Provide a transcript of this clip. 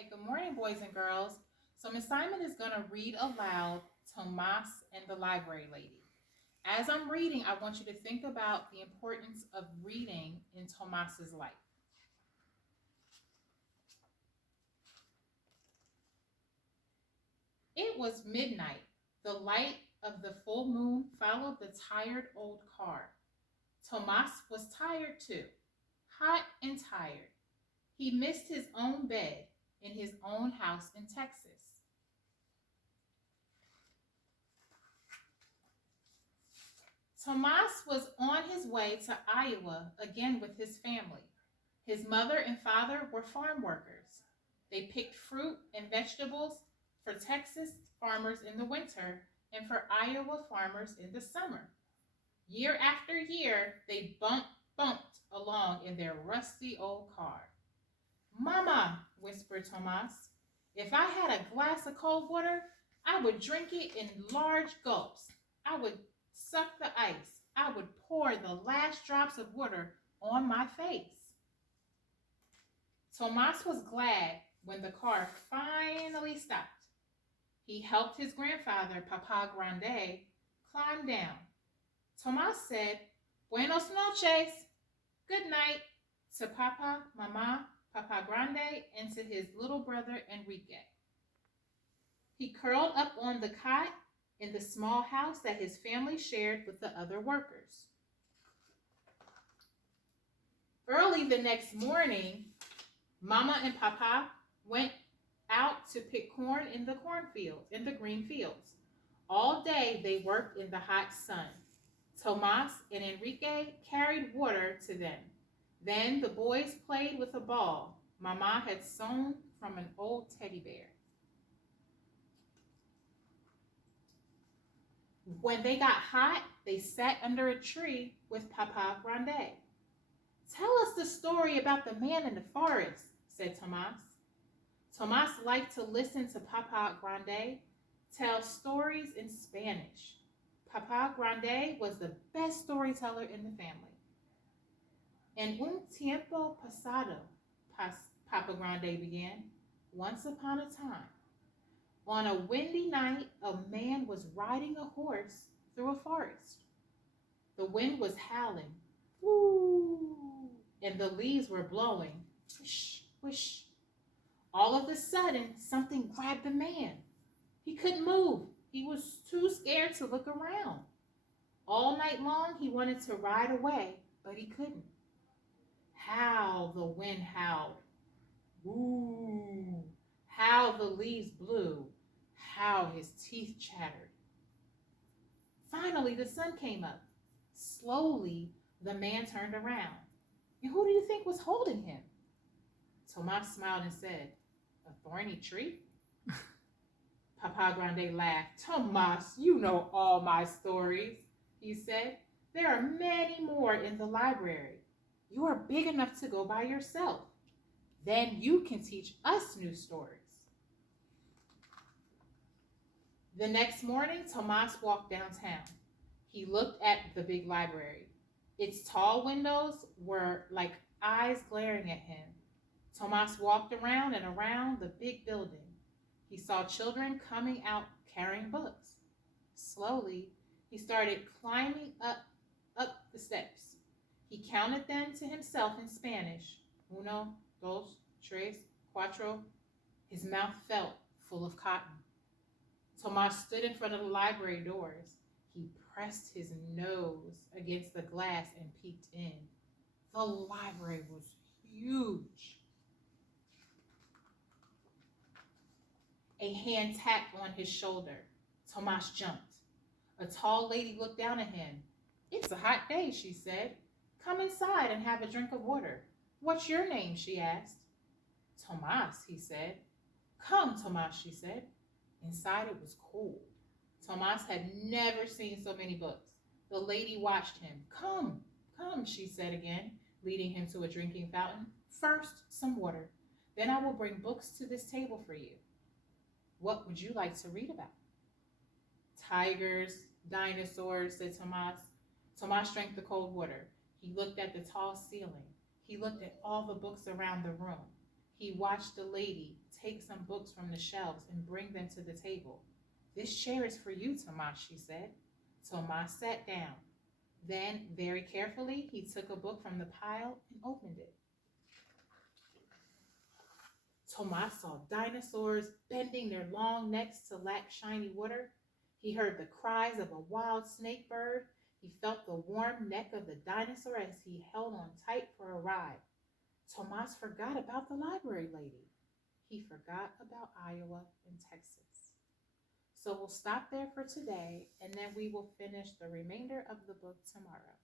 Okay, good morning, boys and girls. So Miss Simon is going to read aloud Tomas and the Library Lady. As I'm reading, I want you to think about the importance of reading in Tomas's life. It was midnight. The light of the full moon followed the tired old car. Tomas was tired too, hot and tired. He missed his own bed in his own house in Texas. Tomas was on his way to Iowa again with his family. His mother and father were farm workers. They picked fruit and vegetables for Texas farmers in the winter and for Iowa farmers in the summer. Year after year, they bumped along in their rusty old car. Mama, whispered Tomas, if I had a glass of cold water, I would drink it in large gulps. I would suck the ice. I would pour the last drops of water on my face. Tomas was glad when the car finally stopped. He helped his grandfather, Papa Grande, climb down. Tomas said, Buenos noches, good night, to Papa, Mama, Papa Grande, and to his little brother Enrique. He curled up on the cot in the small house that his family shared with the other workers. Early the next morning, Mama and Papa went out to pick corn in the cornfields, in the green fields. All day they worked in the hot sun. Tomas and Enrique carried water to them. Then the boys played with a ball Mama had sewn from an old teddy bear. When they got hot, they sat under a tree with Papa Grande. Tell us the story about the man in the forest, said Tomas. Tomas liked to listen to Papa Grande tell stories in Spanish. Papa Grande was the best storyteller in the family. En un tiempo pasado, Papa Grande began, once upon a time, on a windy night, a man was riding a horse through a forest. The wind was howling, woo, and the leaves were blowing, whish, whish. All of a sudden, something grabbed the man. He couldn't move. He was too scared to look around. All night long, he wanted to ride away, but he couldn't. How the wind howled. Ooh, how the leaves blew. How his teeth chattered. Finally, the sun came up. Slowly, the man turned around. And who do you think was holding him? Tomas smiled and said, a thorny tree? Papa Grande laughed. Tomas, you know all my stories, he said. There are many more in the library. You are big enough to go by yourself. Then you can teach us new stories. The next morning, Tomas walked downtown. He looked at the big library. Its tall windows were like eyes glaring at him. Tomas walked around and around the big building. He saw children coming out carrying books. Slowly, he started climbing up the steps. He counted them to himself in Spanish. Uno, dos, tres, cuatro. His mouth felt full of cotton. Tomas stood in front of the library doors. He pressed his nose against the glass and peeked in. The library was huge. A hand tapped on his shoulder. Tomas jumped. A tall lady looked down at him. It's a hot day, she said. Come inside and have a drink of water. What's your name, she asked. Tomas, he said. Come, Tomas, she said. Inside it was cold. Tomas had never seen so many books. The lady watched him. Come, come, she said again, leading him to a drinking fountain. First, some water. Then I will bring books to this table for you. What would you like to read about? Tigers, dinosaurs, said Tomas. Tomas drank the cold water. He looked at the tall ceiling. He looked at all the books around the room. He watched a lady take some books from the shelves and bring them to the table. This chair is for you, Tomas, she said. Tomas sat down. Then, very carefully, he took a book from the pile and opened it. Tomas saw dinosaurs bending their long necks to lap shiny water. He heard the cries of a wild snake bird. He felt the warm neck of the dinosaur as he held on tight for a ride. Tomas forgot about the library lady. He forgot about Iowa and Texas. So we'll stop there for today, and then we will finish the remainder of the book tomorrow.